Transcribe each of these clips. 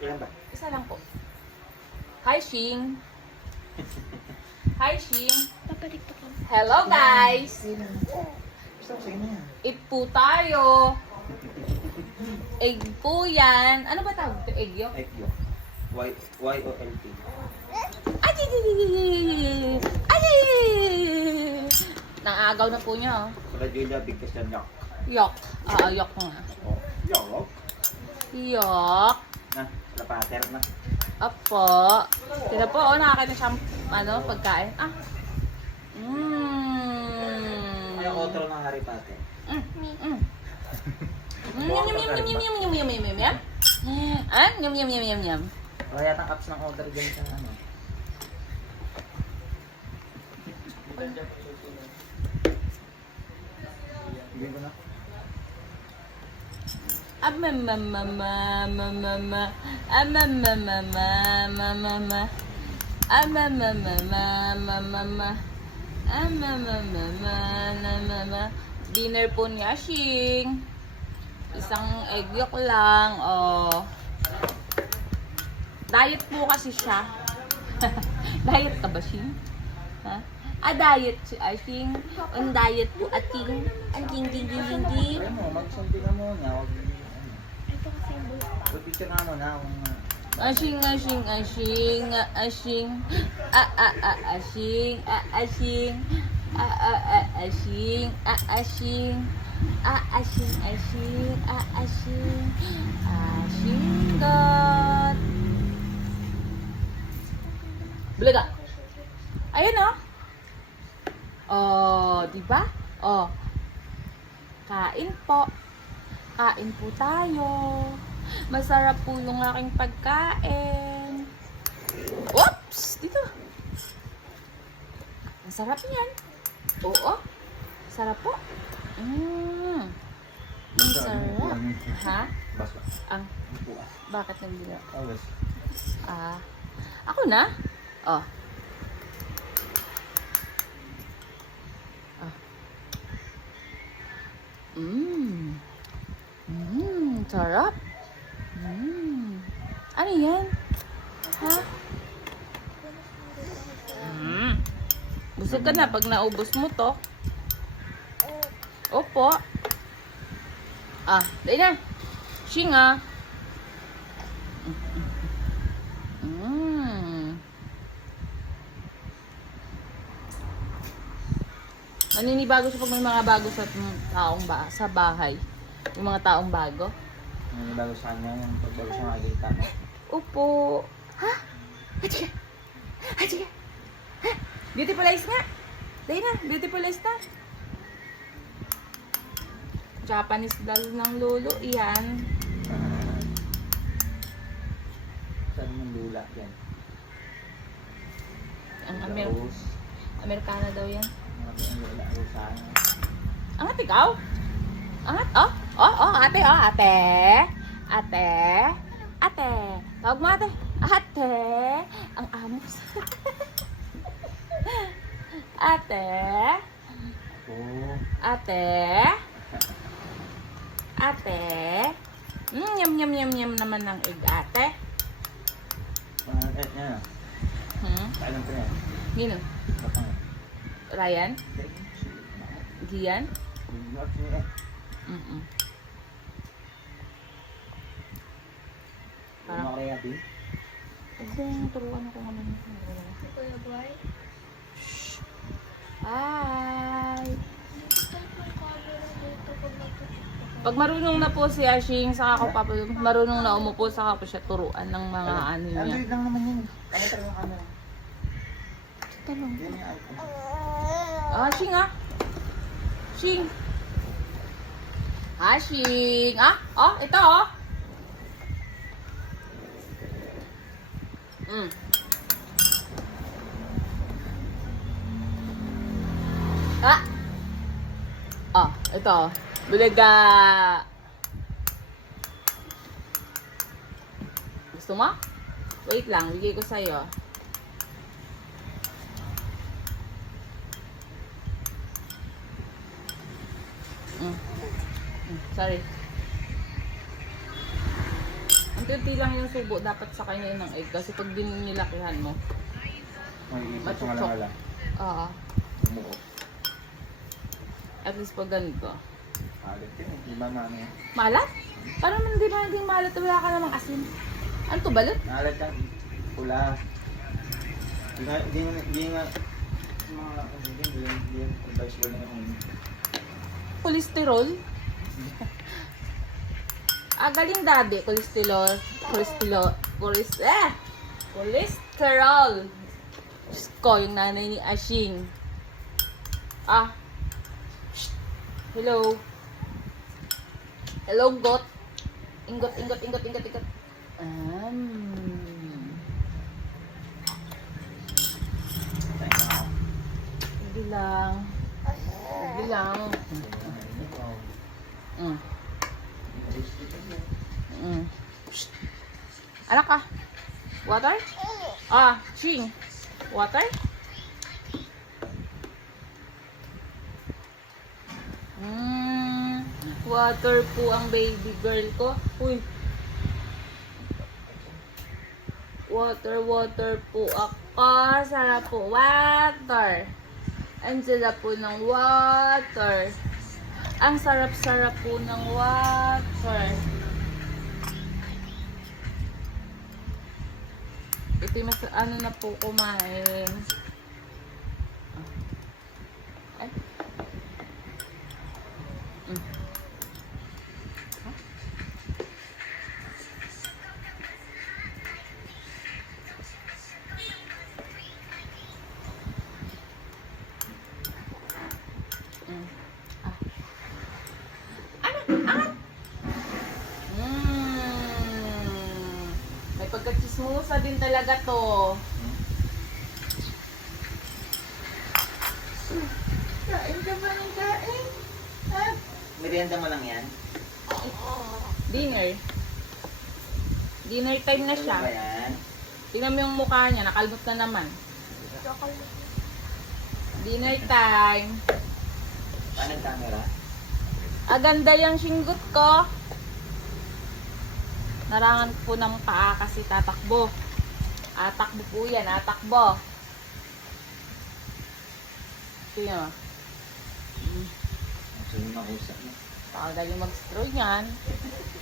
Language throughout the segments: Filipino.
Ilan ba? Isa lang po. Hi, Shing. Hi, Shing. Papaliktok lang. Hello, guys. Ilan? Gusto ko, sige na yan. Eat po tayo. Egg po yan. Ano ba tawag ito? Egg yolk? Egg yolk. Y-O-L-T. Ay! Ay! Nangagaw na po niya, oh. Para Julia, bigkas yan yak. Yok. Yok nga. Oh, yolk. Yok. Na, lapater na. Apo. Tira po, oh, nakakita siyang, pagkain. Ay, ang outro ng Harry Potter. Yum, yum, yum, yum, yum, yum, yum, yum, yum, yum. Yum, yum, yum, yum, yum. Wala yata apps ng order dyan sa ano. Bigyan ko na. Dinner po ni Ashing. Isang egg yolk lang. Oh. Diet po kasi siya. Diet ka ba, Shing? Ha? Diet si Ashing. On diet po, ating. Anting, ding, ding, ding, ding. Alam mo, magsaldi ka muna. Huwag Ito kasi yung bulak pa. picture nga muna. Ashing, ashing, ashing, ashing. Ashing, ashing. Ashing, ashing. Ashing, ashing, ashing. Ashing, God. Bulaga. Ayun, oh. Oh, di ba? Oh. Kain po. Kain po tayo. Masarap po yung aking pagkain. Oops! Dito. Masarap yan. Oo. Sarap po. Masarap. Ha? Basta. Ang, bakit nandito? Always. Ako na? Oh. Sarap. Ano yan? Ha? Busog ka na pag naubos mo to. Opo. Dahil na. Shinga. Naninibago siya pag may mga bago sa taong sa bahay. Yung mga taong bago. Ano bago sa kanya yung pagbago siya makikita mo? Opo. Ha? Hachiga. Hachiga. Ha? Beautifulize nga. Dahil na. Beautifulize na. Japanese doll ng lolo. Iyan. Saan yung lula yan? Ang Rose. Amerikana daw yan. Ang lula, Rosana. Angat ikaw? Angat? Ate, ate. Ate. Ate. Tawag mo ate. Ate. Ang amos. Ate. Oh. Ate. Ate. Yum, yum, yum, yum naman ng egg, ate. Yan. Kailan ko yan? Nino? Batang. Ryan? Gian? Not niya. Ano kaya din? Kung turuan ako naman. Si Kuya Boy. Hi! Start yung camera dito pag natutunan. Pag marunong na po si Ashing, saka ako marunong na umupo, saka po siya turuan ng mga ano niya. Android lang naman yun. Kaya talaga yung camera. Talong. Yan yung iPhone. Shing Shing. Shing. Ito ito. Bulaga. Gusto mo? Wait lang, bigay ko sa'yo. Sorry. Ang unti-unti lang yung subo dapat sa kanya ng egg. Kasi pag dinilakihan mo, Mag-iisip ko nga Matutok. lang. oo. Umuo. At least pag ganito. Alit yun. Di ba mami? Malat? Parang hindi ba naging malat? Wala ka namang asin. Ano to, balot? Alit lang. Pula. Di nga. Mga hindi yung advisable na yung Kolesterol? Galing daddy. Kolesterol. Kolesterol. Diyos ko, yung nanay ni Ashing. Shh. Hello. Hello, got. Ingot. tayo na ako. Hindi lang. Mm. Shh. Anak ka. Water? Ching. Water? Water po ang baby girl ko. Uy. Water po ako. Sarap po. Water. Ang sarap po ng water. Ang sarap-sarap po ng water. Ito yung mas ano na po kumain. Ay. May pagkachismosa din talaga to. Kain ka ba ng kain? Merienda mo lang yan? Dinner. Dinner time na siya. Ano ba yan? Tingnan mo yung mukha niya, nakalmot na naman. Dinner time. Paano ang camera? Ganda yung singgot ko. Narangan po ng paa kasi tatakbo. Atakbo po yan, atakbo. Tingnan mo. Gusto yung makusap mo. Ang galing mag-straw niyan.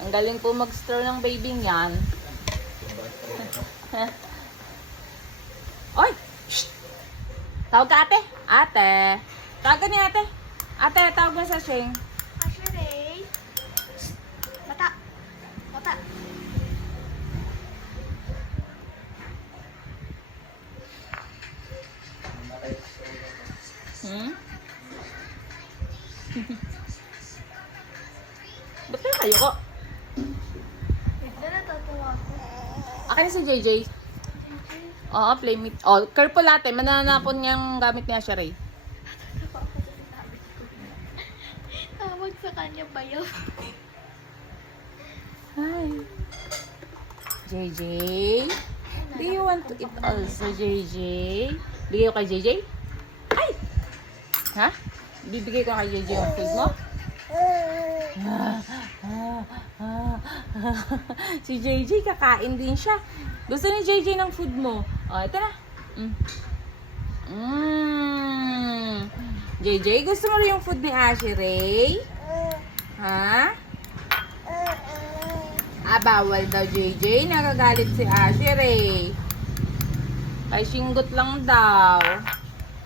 Ang galing po mag-straw ng baby niyan. Oy! Shh! Tawag ka ate. Ate. Tawag ka ni ate. Ate, tawag mo sa Sheng. Ashley. Mata. Ba't kaya kayo ko? Ito natatawa ko. Akin si JJ. Oo, playmate. Oh, careful ate. Mananapon niyang gamit niya siya, Ray. Natatawa ko sa sinabi ko. Tawag sa kanya bayaw. Hi. JJ? Do you want to eat also, JJ? Bigay ko kay JJ? Ay! Ha? Bibigay ko kay JJ yung food mo? Si JJ kakain din siya. Gusto ni JJ ng food mo. Ito na. JJ, gusto mo rin yung food ni Ashley Ray? Ha? Bawal daw JJ. Nagagalit si Ashley Ray. Kay Singgot lang daw.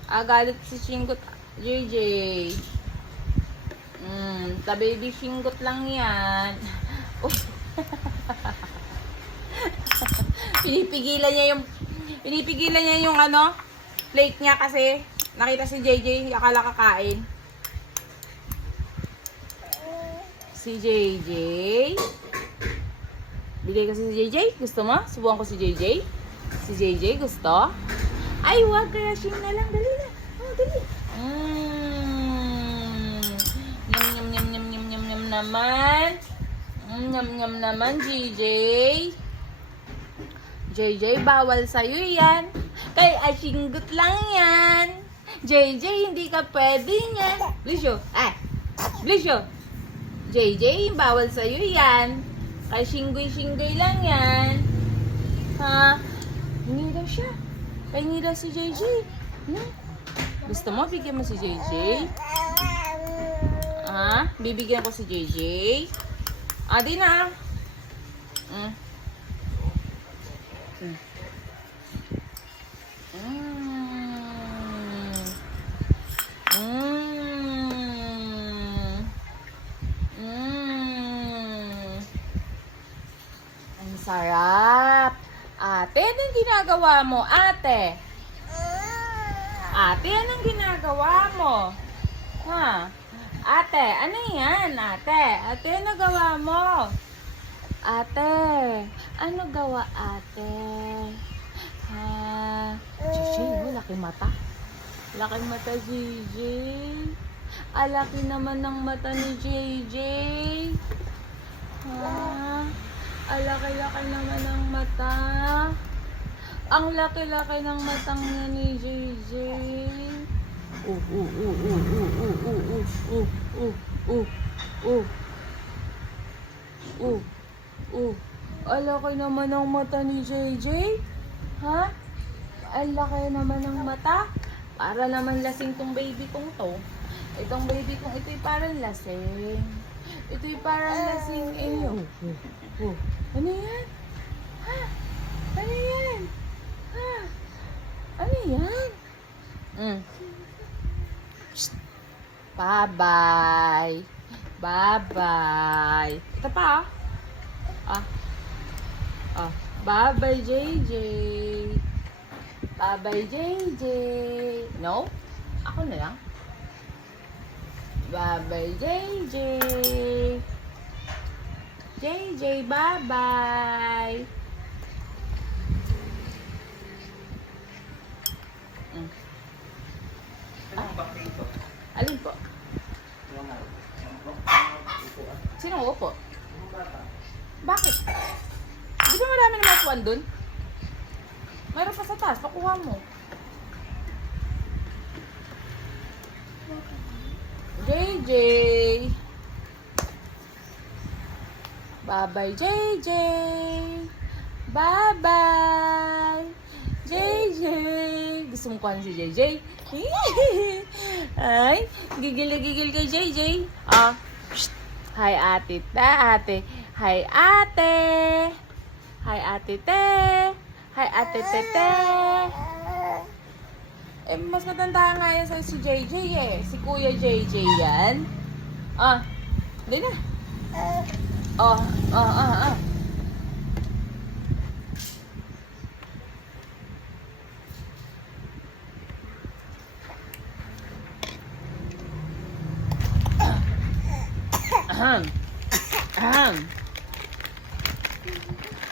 Galit si Singgot JJ. Sa baby Singgot lang yan. Pinipigilan niya yung ano, plate niya kasi nakita si JJ, akala kakain. Si JJ. Bigay ko si JJ. Gusto mo? Subukan ko si JJ. Si JJ gusto? Ay, wag. Crashing na lang. Dali na. Dali. Nyam naman. Nyam naman, JJ. JJ, bawal sa'yo yan. Kay Asinggot lang yan. JJ, hindi ka pwede yan. Blisyo. Blisyo. JJ, bawal sa'yo yan. Kay Singgoy-Singgoy lang yan. Ha? Hingi daw siya. Kay hingi daw si JJ. No? Gusto mo, bigyan mo si JJ? Ha? Bibigyan ko si JJ? Di na. Mm. Mm. Ang sarap. Ate, anong ginagawa mo, ate? Ate, anong ginagawa mo? Ha? Ate, ano yan, ate? Ate, ano gawa mo? Ate, ano gawa, ate? Ha? JJ, oh, laki mata. Laki mata, JJ. Laki naman ng mata ni JJ. Ha? Laki-laki naman ng mata. Ang laki-laki ng matang niya ni JJ. Laki naman ng mata ni JJ. Ha? Ang laki naman ng mata. Para naman lasing tong baby kong to. Itong baby kong ito'y parang lasing. Ito'y parang lasing Ano yan? Ha? Ano yan? Ha? Ano yan? Bye-bye. Bye-bye. Ito pa, Bye-bye, JJ. Bye-bye, JJ. No? Ako na lang. Bye-bye, JJ. JJ, bye-bye. Ano ba dito? Alin po? Yung Sinong upo? Yung bata. Bakit? Di ba marami naman upuan dun? Mayroon pa sa taas, pakuha mo. JJ. Bye-bye, JJ. Bye-bye. JJ. Gusto mo kuhan si JJ? Ay, gigil na gigil kay JJ. Hi, ate. Ate. Hi, ate. Hi, ate, te. Hi, ate, tete. Mas matanda nga yan sa si JJ eh. Si Kuya JJ yan. Hindi na.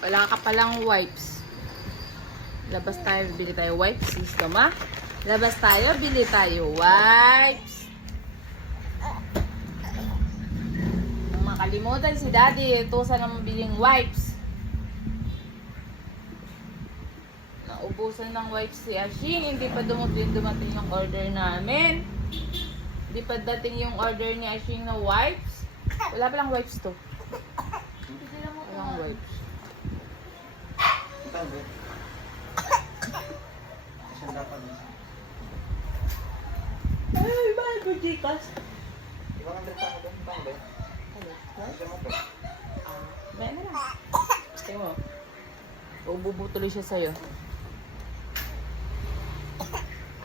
Wala ka palang wipes. Labas tayo, bili tayo wipes. Gusto ma? Labas tayo, bili tayo wipes. Nung makalimutan si daddy, tusan na mabiling wipes. Naubusan ng wipes si Ashing. Hindi pa dumating yung order namin. Hindi pa dating yung order ni Ashing na wipes. Wala palang wipes to. Walang wipes. Ito ba? Isang dapat din. Ay, bakit ko Gcash? Ibang ang drita ko doon. Ibang ba? Isa mo ba? Bayan na lang. Tingnan mo. Ububo tuloy siya sa'yo.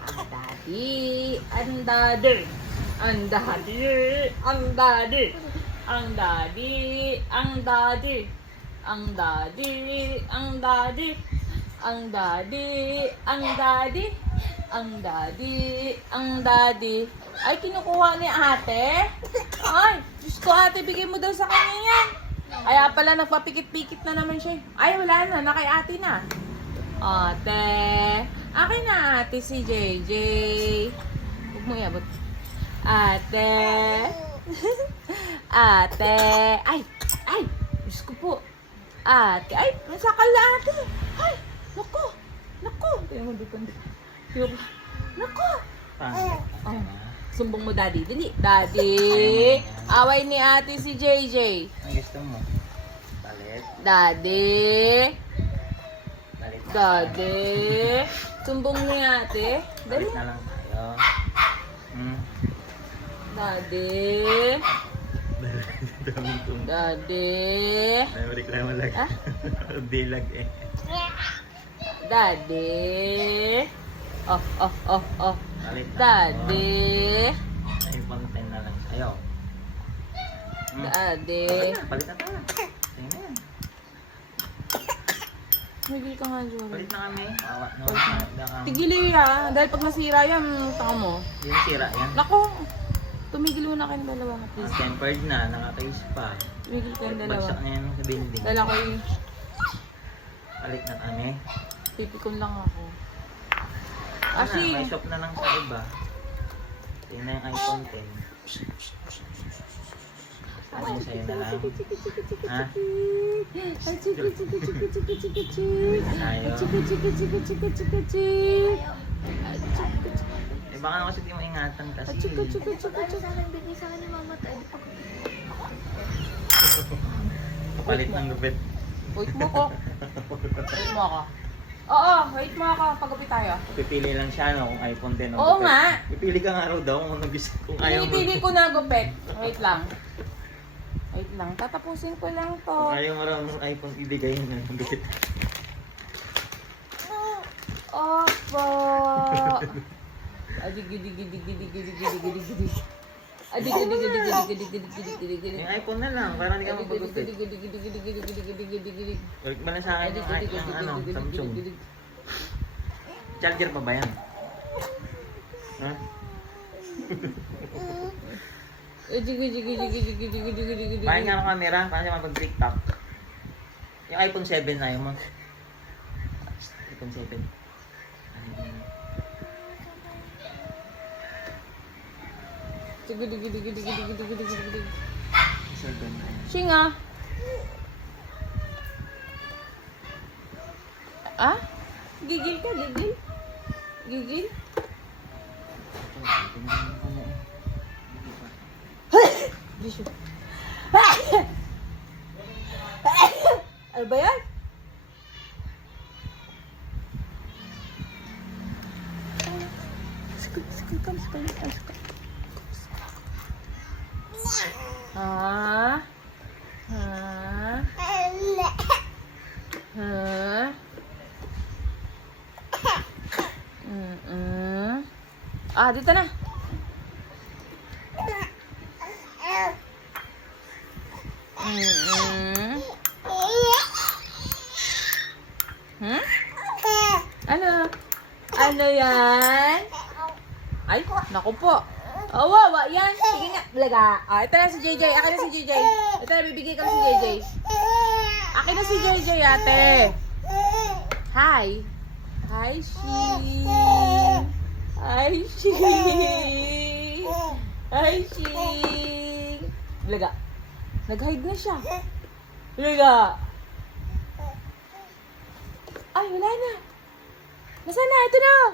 Ang daddy. Ang daddy. Ang daddy. Ang daddy. Ang daddy. Ang daddy. Ang daddy. Ang daddy. Ang daddy. Ang daddy. Ang daddy. Ang daddy. Ay, kinukuha ni ate? Ay, Diyos ko ate, bigay mo daw sa kanya yan. Kaya pala nagpapikit-pikit na naman siya. Ay, wala na, nakay ate na. Ate. Akin na ate si JJ. Huwag mo iabot. Ate. Ate. Ay, Diyos ko po. Ate. Ay, nasakal na ate. Ay, naku. Kaya mo dito. Naku. Sumbong mo daddy. Dali. Daddy. Away ni ate si JJ. Ang gusto mo? Palit. Daddy. Palit. Daddy. Sumbong ni ate. Dali. Palit na lang tayo. Daddy. Daming tum. Daddy. Ay, reklamo lang. Ah? Dilag eh. Daddy. Oh. Palit na. Daddy. iPhone 10 na lang sa'yo. Daddy. Palit na tayo. Sa'yo na yan. Migil ka nga, Jory. Palit na kami. Awa na. Tigili ya. Dahil pag nasira yan, taka mo. Yung sira yan. Nako. Tumigil muna kayong dalawa. Please. Tempered na. Nakakayos pa. Tumigil kayong dalawa. Bagsak na yan sa building. Dala ko yung Palit na kami. pipikon lang ako. May shop na lang sa iba. Tingnan na yung iPhone 10. Ano yung sa'yo na lang? Ha? Eh baka naman kasi di mo ingatan kasi. Ano sa akin, bigay sa akin ni mama tayo. Kapalit ng gupit. Wait mo ko. Wait mo ako. Oo, wait mo ako. Pagupit tayo. Pipili lang siya no, kung iPhone 10 o Oo gupit. nga. Pipili ka nga raw daw kung ayaw mo. Pinipili ko na gupit. Wait lang. Wait lang. Tatapusin ko lang to. Kung ayaw mo raw ng iPhone, ibigay mo ng gupit. Opo. Adig-gidig-gidig-gidig-gidig-gidig-gidig. Adig-gidig-gidig-gidig-gidig-gidig-gidig-gidig. Yung iPhone na lang, para hindi ka magpagupit. Adig-gidig-gidig-gidig-gidig-gidig-gidig-gidig. Balik mo lang sa akin yung Samsung. Charger pa ba yan? Ha? Adig-gidig-gidig-gidig-gidig-gidig-gidig. Bakit nga ng camera? Paano siya mapag-TikTok? Yung iPhone 7 na yun mo. iPhone 7. Adig-gidig-gidig-gidig-gidig-gidig-gidig. 7 na yun. Singa. Ah? Gigil ka, gigil? Gigil? Bisyo. Ano ba yan? Ha? Ha? Ha? Ah, dito na. Ano? Ano yan? Ay, naku po. Oh, wawa yan. Sige nga, blaga. Ah, ito na si JJ. Akin na si JJ. Ito na, bibigay ka na si JJ. Akin na si JJ, ate. Hi. Hi, Shing. Hi, Shing. Hi, Shing. Blaga. Nag-hide na siya. Blaga. Ay, wala na. Nasaan na? Ito na.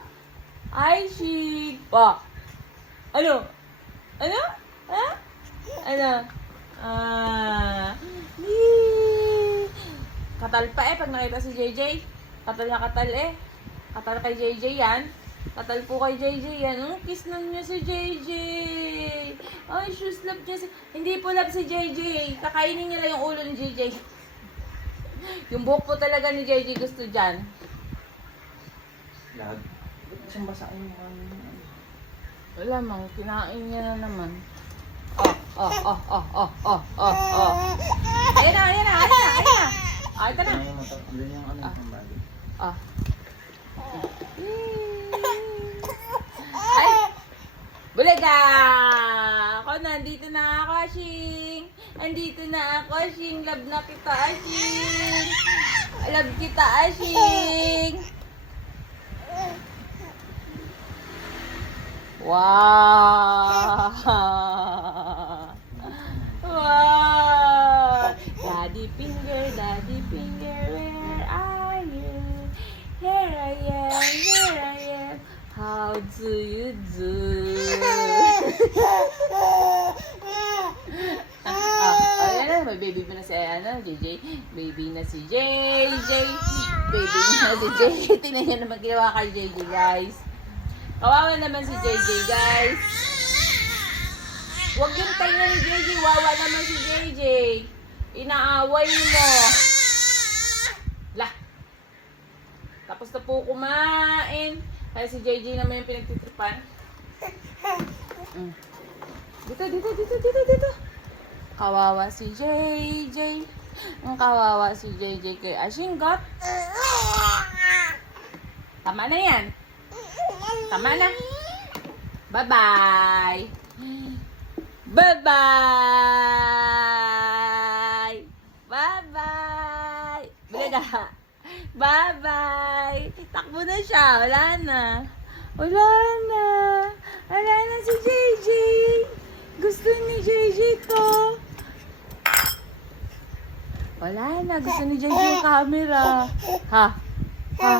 Hi, Shing. Pa. Ano? Ano? Ha? Ano? Katal pa eh pag nakita si JJ. Katal na katal eh. Katal kay JJ yan. Katal po kay JJ yan. Kiss na niya si JJ. Ay, shoes love niya si... Hindi po love si JJ. Kakainin niya lang yung ulo ni JJ. Yung buhok po talaga ni JJ gusto dyan. Lag. Ba't siyang basain mo kami? Wala mang, kinain niya na naman. Ayan na. Ah, ito na. Ano yung motor? Ano yung ano yung bagay? Ay! Bulaga! Ako, nandito na ako, Shing. Andito na ako, Shing. Love na kita, Shing. Love kita, Shing. Wow! Wow! Daddy finger, where are you? Here I am. How do you do? Ayan na, may baby na si ano, JJ. Baby na si JJ. Baby na si JJ. Tingnan niyo naman ginawa kay JJ, guys. Kawawa naman si JJ, guys. Huwag yung tayo ni JJ. Wawa naman si JJ. Inaaway mo. Lah. Tapos na po kumain. Kaya si JJ naman yung pinagtitripan. Dito. Kawawa si JJ. Ang kawawa si JJ kay Ashingot. Tama na yan. Tama na. Bye-bye. Bye-bye. Bye-bye. Bulaga. Bye-bye. Takbo na siya. Wala na. Wala na. Wala na si JJ. Gusto ni JJ to. Wala na. Gusto ni JJ yung camera. Ha? Ha?